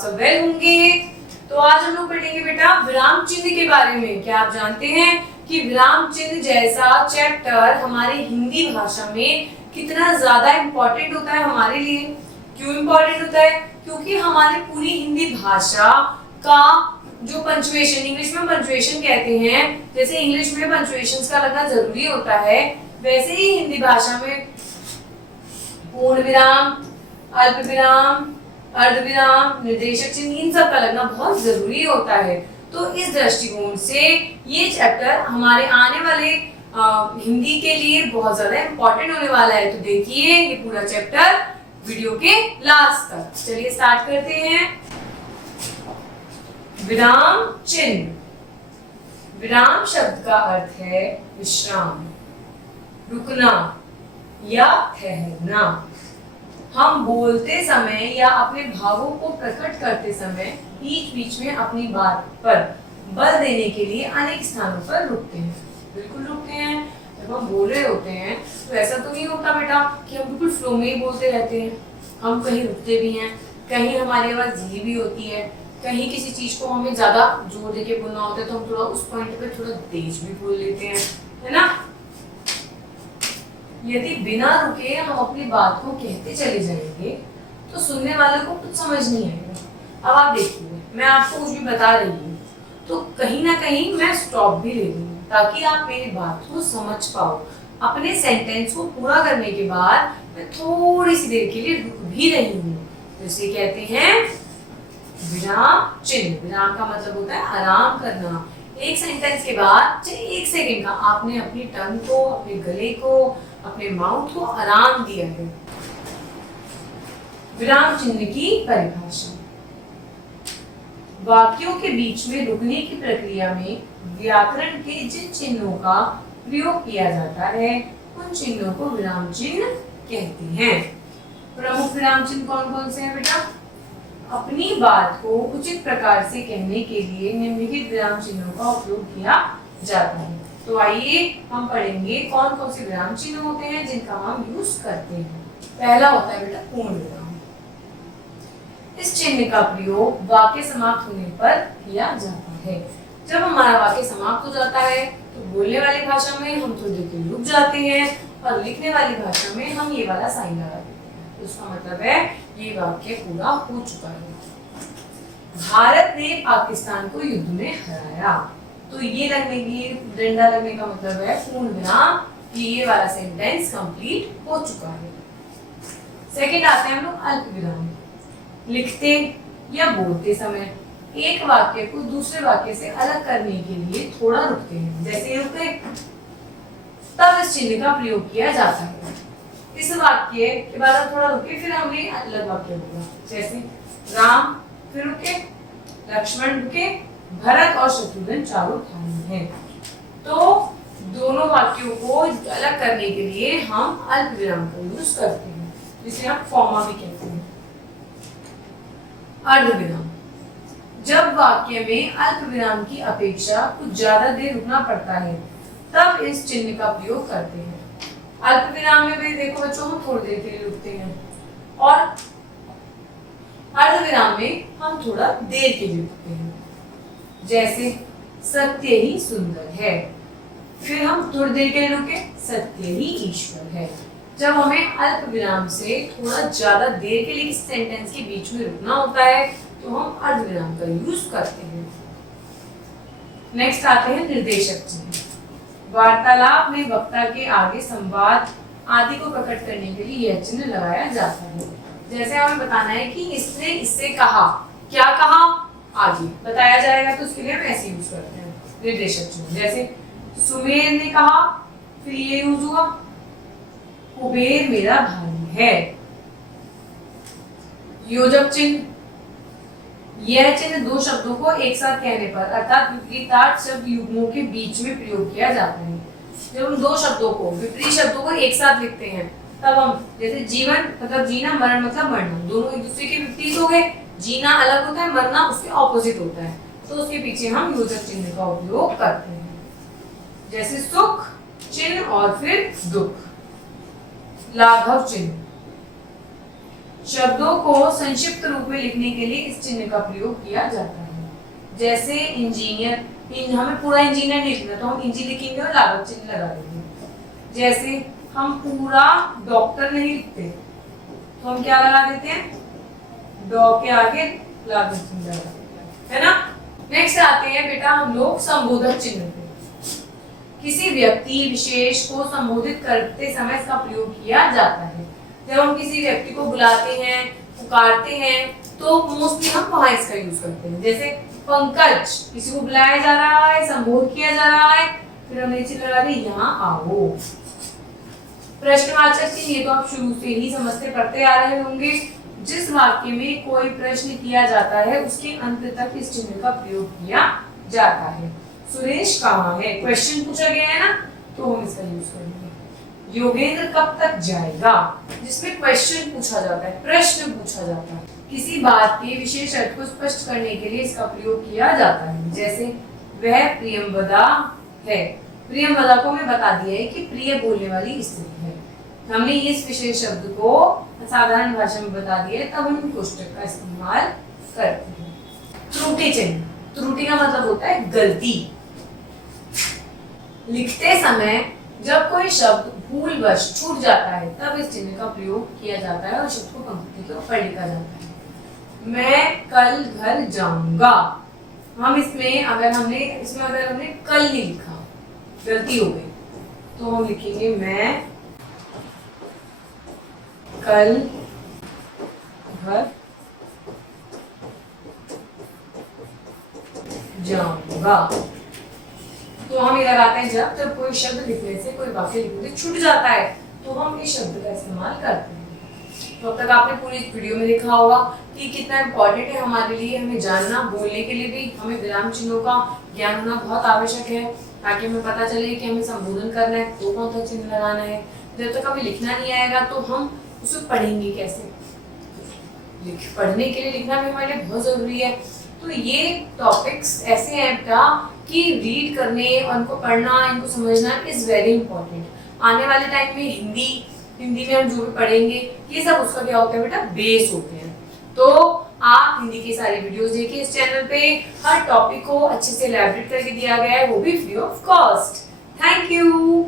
सब वेल होंगे। तो आज हम लोग पढ़ेंगे बेटा विराम चिन्ह के बारे में। क्या आप जानते हैं कि विराम चिन्ह जैसा चैप्टर हमारी हिंदी भाषा में कितना ज्यादा इम्पोर्टेंट होता है हमारे लिए। क्यों इम्पोर्टेंट होता है? क्योंकि हमारी पूरी हिंदी भाषा का जो पंचुएशन, इंग्लिश में पंचुएशन कहते हैं, जैसे इंग्लिश में पंचुएशन का लगना जरूरी होता है, वैसे ही हिंदी भाषा में पूर्ण विराम, अल्प विराम, अर्ध विराम, निर्देशक चिन्ह, इन सब का लगना बहुत जरूरी होता है। तो इस दृष्टिकोण से ये चैप्टर हमारे आने वाले हिंदी के लिए बहुत ज्यादा इम्पोर्टेंट होने वाला है। तो देखिए ये पूरा चैप्टर वीडियो के लास्ट तक। चलिए स्टार्ट करते हैं। विराम चिन्ह। विराम शब्द का अर्थ है विश्राम, रुकना या ठहरना। हम बोलते समय या अपने भावों को प्रकट करते समय बीच बीच में अपनी बात पर बल देने के लिए अनेक स्थानों पर रुकते हैं। बिल्कुल रुकते हैं। जब हम बोल रहे होते हैं तो ऐसा तो नहीं होता बेटा कि हम बिल्कुल फ्लो में ही बोलते रहते हैं। हम कहीं रुकते भी हैं, कहीं हमारी आवाज धीमी भी होती है, कहीं किसी चीज को हमें ज्यादा जोर देके बोलना होता है तो हम थोड़ा उस पॉइंट पे थोड़ा तेज भी बोल लेते हैं, है ना। यदि बिना रुके हम अपनी बात को कहते चले जाएंगे तो सुनने वाले को कुछ समझ नहीं आएगा। अब आप देखिए, मैं आपको कुछ भी बता रही हूँ तो कहीं ना कहीं मैं स्टॉप भी ले रही हूँ ताकि आप मेरी बात को समझ पाओ। अपने सेंटेंस को पूरा करने के बाद मैं थोड़ी सी देर के लिए रुक भी रही हूँ, तो इसे कहते हैं विराम चिन्ह। विराम का मतलब होता है आराम करना। एक सेंटेंस के बाद चाहे एक सेकंड का आपने अपनी टंग को, अपने गले को, अपने माउथ को आराम दिया है। विराम चिन्ह की परिभाषा। वाक्यों के बीच में रुकने की प्रक्रिया में व्याकरण के जिन चिन्हों का प्रयोग किया जाता है उन चिन्हों को विराम चिन्ह कहते हैं। प्रमुख विराम चिन्ह कौन कौन से हैं बेटा? अपनी बात को उचित प्रकार से कहने के लिए निम्नलिखित विराम चिन्हों का उपयोग किया जाता है। तो आइए हम पढ़ेंगे कौन कौन से विराम चिन्ह होते हैं जिनका हम यूज करते हैं। पहला होता है बेटा पूर्ण विराम। इस चिन्ह का प्रयोग वाक्य समाप्त होने पर किया जाता है। जब हमारा वाक्य समाप्त हो जाता है तो बोलने वाली भाषा में हम थोड़ी देर के लिए रुक जाते हैं और लिखने वाली भाषा में हम ये वाला साइन लगा देते हैं। तो उसका मतलब है ये वाक्य पूरा हो चुका है। भारत ने पाकिस्तान को युद्ध में हराया। तो ये लगने की डंडा लगने का मतलब है पूर्ण विराम कि ये वाला सेंटेंस कंप्लीट हो चुका है। सेकंड आते हैं हम लोग अल्प विराम। लिखते या बोलते समय एक वाक्य को दूसरे वाक्य से अलग करने के लिए थोड़ा रुकते हैं, जैसे रुके, तब इस चिन्ह का प्रयोग किया जाता है। इस वाक्य के बाद हम थोड़ा रुके, फिर हमने अलग वाक्य बोला, जैसे राम, फिर रुके, लक्ष्मण रुके, भरत और शत्रुघ्न चारों ठाणे हैं। तो दोनों वाक्यों को अलग करने के लिए हम अल्प विराम का यूज करते हैं, जिसे हम कॉमा भी कहते हैं। अर्ध विराम। जब वाक्य में अल्प विराम की अपेक्षा कुछ ज्यादा देर रुकना पड़ता है तब इस चिन्ह का प्रयोग करते हैं। अल्प विराम में भी देखो बच्चों हम थोड़ी देर के लिए रुकते हैं और अर्ध विराम में हम थोड़ा देर के लिए रुकते हैं, जैसे सत्य ही सुंदर है, फिर हम थोड़ी देर के लिए रुके, सत्य ही ईश्वर है। जब हमें अल्प विराम से थोड़ा ज्यादा देर के लिए इस सेंटेंस के बीच में रुकना होता है तो हम अर्ध विराम का यूज करते हैं। नेक्स्ट आते हैं निर्देशक चिन्ह। वार्तालाप में वक्ता के आगे संवाद आदि को प्रकट करने के लिए यह चिन्ह लगाया जाता है। जैसे हमें बताना है कि इसने इससे कहा, क्या कहा आगे बताया जाएगा, तो उसके लिए हम ऐसे यूज करते हैं निर्देशक चिन्ह। जैसे सुमेर ने कहा, फिर ये यूज हुआ, कुबेर मेरा भाई है। योजक चिन्ह। यह चिन्ह दो शब्दों को एक साथ कहने पर अर्थात विपरीतार्थ शब्द युग्मों के बीच में प्रयोग किया जाता है। जब हम दो शब्दों को, विपरीत शब्दों को एक साथ लिखते हैं तब हम, जैसे जीवन मतलब जीना, मरण मतलब मरना, दोनों एक दूसरे के विपरीत हो गए। जीना अलग होता है, मरना उसके ऑपोजिट होता है, तो उसके पीछे हम योजक चिन्ह का उपयोग करते हैं। जैसे सुख चिन्ह और फिर दुख। लाघव चिन्ह। शब्दों को संक्षिप्त रूप में लिखने के लिए इस चिन्ह का प्रयोग किया जाता है। जैसे इंजीनियर, हमें पूरा इंजीनियर नहीं लिखना तो हम इंजी लिखेंगे और लागत चिन्ह लगा देंगे। जैसे हम पूरा डॉक्टर नहीं लिखते तो हम क्या लगा देते हैं, डॉ के आगे लागत चिन्ह लगा देते हैं, है ना। नेक्स्ट आते हैं बेटा हम लोग संबोधक चिन्ह पे। किसी व्यक्ति विशेष को संबोधित करते समय इसका प्रयोग किया जाता है। जब हम किसी व्यक्ति को बुलाते हैं, पुकारते हैं तो मोस्टली हम वहां इसका यूज करते हैं। जैसे पंकज, किसी को बुलाया जा रहा है, संबोधित किया जा रहा है, फिर हमने चिन्ह लगा दी यहाँ आओ। प्रश्नवाचक चिन्ह ये तो आप शुरू से ही समझते पढ़ते आ रहे होंगे। जिस वाक्य में कोई प्रश्न किया जाता है उसके अंत तक इस चिन्ह का प्रयोग किया जाता है। सुरेश कहाँ है, क्वेश्चन पूछा गया है ना, तो हम इसका यूज करेंगे। योगेंद्र कब तक जाएगा, जिसमें क्वेश्चन पूछा जाता है, प्रश्न पूछा जाता है। किसी बात के विशेष अर्थ को स्पष्ट करने के लिए इसका प्रयोग किया जाता है। जैसे वह प्रियंवदा है, प्रियंवदा को हमें बता दिया है कि प्रिय बोलने वाली स्त्री है। हमने इस विशेष शब्द को साधारण भाषा में बता दिया, तब हम कोष्टक का इस्तेमाल करते हैं। त्रुटि चिन्ह, त्रुटि का मतलब होता है गलती। लिखते समय जब कोई शब्द भूलवश छूट जाता है तब इस चिन्ह का प्रयोग किया जाता है और शब्द को पंक्ति के ऊपर लिखा जाता है। मैं कल घर जाऊंगा, हम इसमें अगर हमने कल नहीं लिखा, गलती हो गई, तो हम लिखेंगे मैं कल घर जाऊंगा। तो हम ये लगाते हैं जब कोई शब्द लिखने से, कोई वाक्य लिखने से छूट जाता है तो हम इस शब्द का इस्तेमाल करते हैं। तो अब तक आपने पूरी इस वीडियो में देखा होगा कि कितना इम्पोर्टेंट है हमारे लिए, हमें जानना, बोलने के लिए भी हमें विराम चिन्हों का ज्ञान होना बहुत आवश्यक है, ताकि हमें पता चले कि हमें संबोधन करना है तो कौन सा चिन्ह लगाना है। जब तक हमें लिखना नहीं आएगा तो हम उसे पढ़ेंगे कैसे, पढ़ने के लिए लिखना भी हमारे लिए बहुत जरूरी है। तो ये टॉपिक्स ऐसे हैं बेटा कि रीड करने और इनको पढ़ना, इनको समझना इज वेरी इंपॉर्टेंट। आने वाले टाइम में हिंदी में हम जो भी पढ़ेंगे ये सब उसका क्या होता है बेटा, बेस होते हैं। तो आप हिंदी की सारी वीडियोस देखिए इस चैनल पे, हर टॉपिक को अच्छे से इलैबोरेट करके दिया गया है, वो भी free of cost. Thank you.